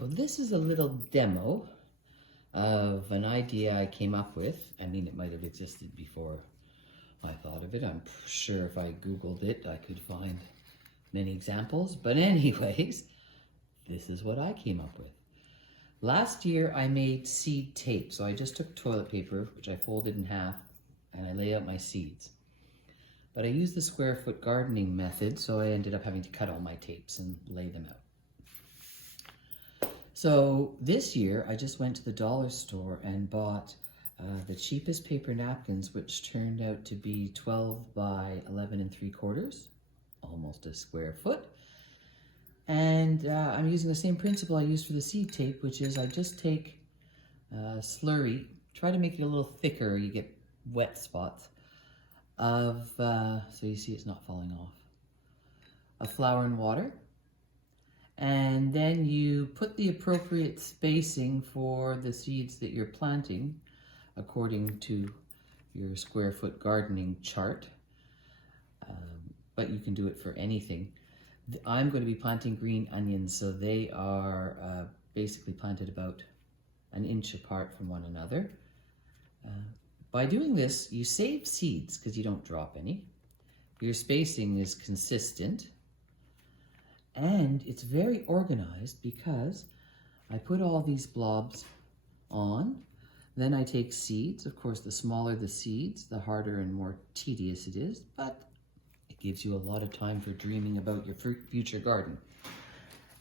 So this is a little demo of an idea I came up with. I mean, it might have existed before I thought of it. I'm sure if I Googled it, I could find many examples. But anyways, this is what I came up with. Last year, I made seed tape. So I just took toilet paper, which I folded in half, and I lay out my seeds. But I used the square foot gardening method, so I ended up having to cut all my tapes and lay them out. So this year, I just went to the dollar store and bought the cheapest paper napkins, which turned out to be 12 by 11 3/4, almost a square foot. And I'm using the same principle I used for the seed tape, which is I just take slurry, try to make it a little thicker, you get wet spots, of, so you see it's not falling off, of flour and water. And then you put the appropriate spacing for the seeds that you're planting according to your square foot gardening chart. But you can do it for anything. I'm going to be planting green onions, so they are basically planted about an inch apart from one another. By doing this, you save seeds because you don't drop any. Your spacing is consistent. And it's very organized because I put all these blobs on, then I take seeds. Of course, the smaller the seeds, the harder and more tedious it is, but it gives you a lot of time for dreaming about your future garden.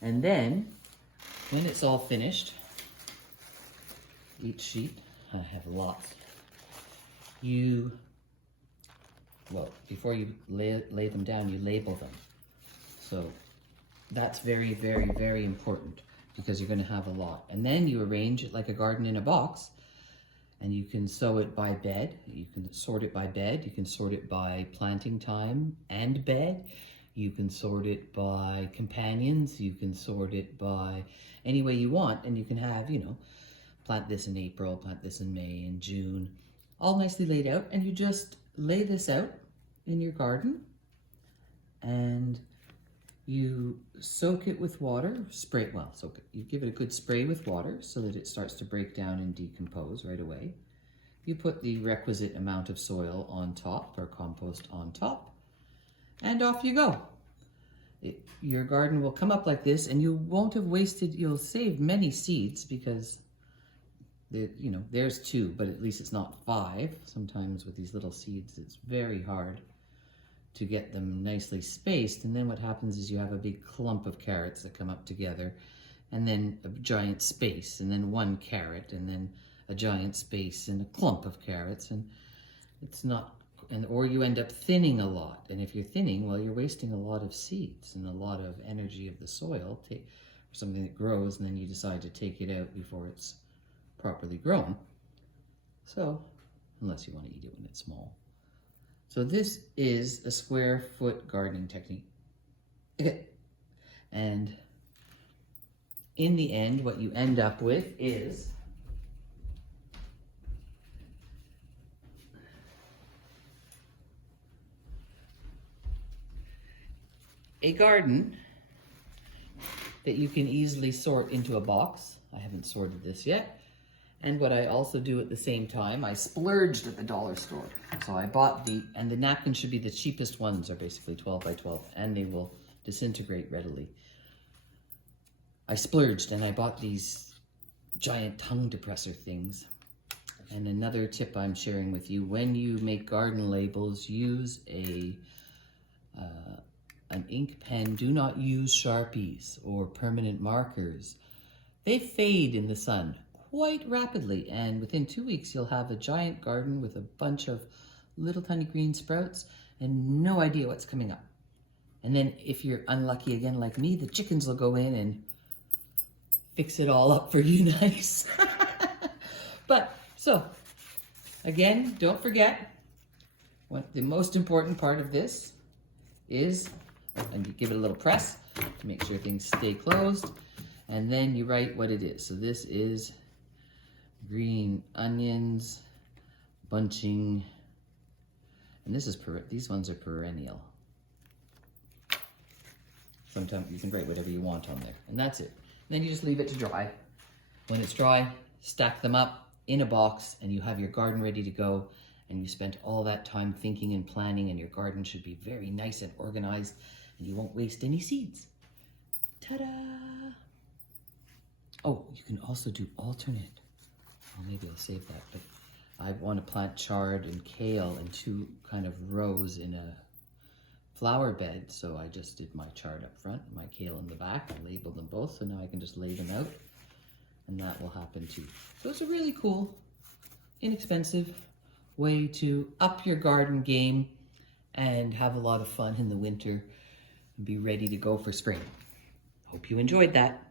And then, when it's all finished, each sheet, I have lots, before you lay them down, you label them. So that's very, very, very important because you're going to have a lot. And then you arrange it like a garden in a box, and you can sow it by bed. You can sort it by bed. You can sort it by planting time and bed. You can sort it by companions. You can sort it by any way you want. And you can have, plant this in April, plant this in May and June, all nicely laid out. And you just lay this out in your garden and you soak it with water, soak it. You give it a good spray with water so that it starts to break down and decompose right away. You put the requisite amount of soil on top, or compost on top, and off you go. Your garden will come up like this, and you won't have wasted, you'll save many seeds because, there's 2, but at least it's not 5. Sometimes with these little seeds, it's very hard to get them nicely spaced, and then what happens is you have a big clump of carrots that come up together, and then a giant space, and then 1 carrot, and then a giant space and a clump of carrots, and it's not, or you end up thinning a lot. And if you're thinning, well, you're wasting a lot of seeds and a lot of energy of the soil for something that grows, and then you decide to take it out before it's properly grown. So, unless you want to eat it when it's small. So this is a square foot gardening technique. And in the end, what you end up with is a garden that you can easily sort into a box. I haven't sorted this yet. And what I also do at the same time, I splurged at the dollar store. So I bought and the napkins should be the cheapest ones, are basically 12 by 12, and they will disintegrate readily. I splurged and I bought these giant tongue depressor things. And another tip I'm sharing with you, when you make garden labels, use an ink pen. Do not use Sharpies or permanent markers. They fade in the sun quite rapidly, and within 2 weeks you'll have a giant garden with a bunch of little tiny green sprouts and no idea what's coming up. And then if you're unlucky again like me, the chickens will go in and fix it all up for you nice. But so again, don't forget what the most important part of this is, and you give it a little press to make sure things stay closed, and then you write what it is. So this is green onions, bunching, and these ones are perennial. Sometimes you can write whatever you want on there, and that's it. Then you just leave it to dry. When it's dry, stack them up in a box and you have your garden ready to go, and you spent all that time thinking and planning, and your garden should be very nice and organized and you won't waste any seeds. Ta-da! Oh, you can also do alternate. Oh, maybe I'll save that, but I want to plant chard and kale in 2 kind of rows in a flower bed. So I just did my chard up front, my kale in the back. I labeled them both, so now I can just lay them out, and that will happen too. So it's a really cool, inexpensive way to up your garden game and have a lot of fun in the winter and be ready to go for spring. Hope you enjoyed that.